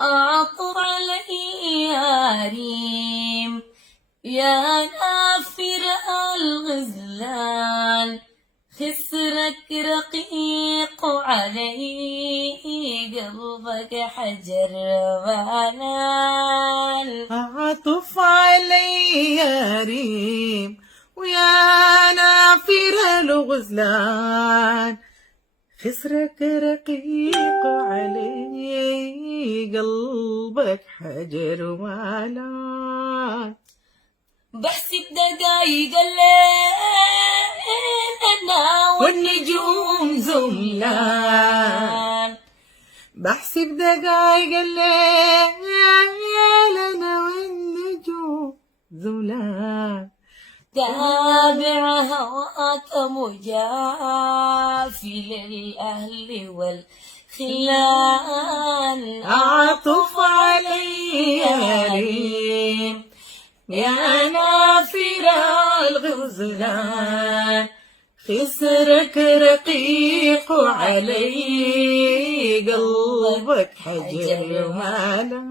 أعطف علي يا ريم يا نافر الغزلان، خسرك رقيق علي قلبك حجر بنان. أعطف علي يا ريم ويا نافر الغزلان، خسرك رقيق علي قلبك حجر مالان. بحسب دقايق الليل أنا والنجوم زملان، بحسب دقايق الليل أنا والنجوم زملان. تابع هواك مجافي للأهل والخلان. أعطف علي يا ريم يا نافر الغزلان، خسرك رقيق علي قلبك حجر مالان.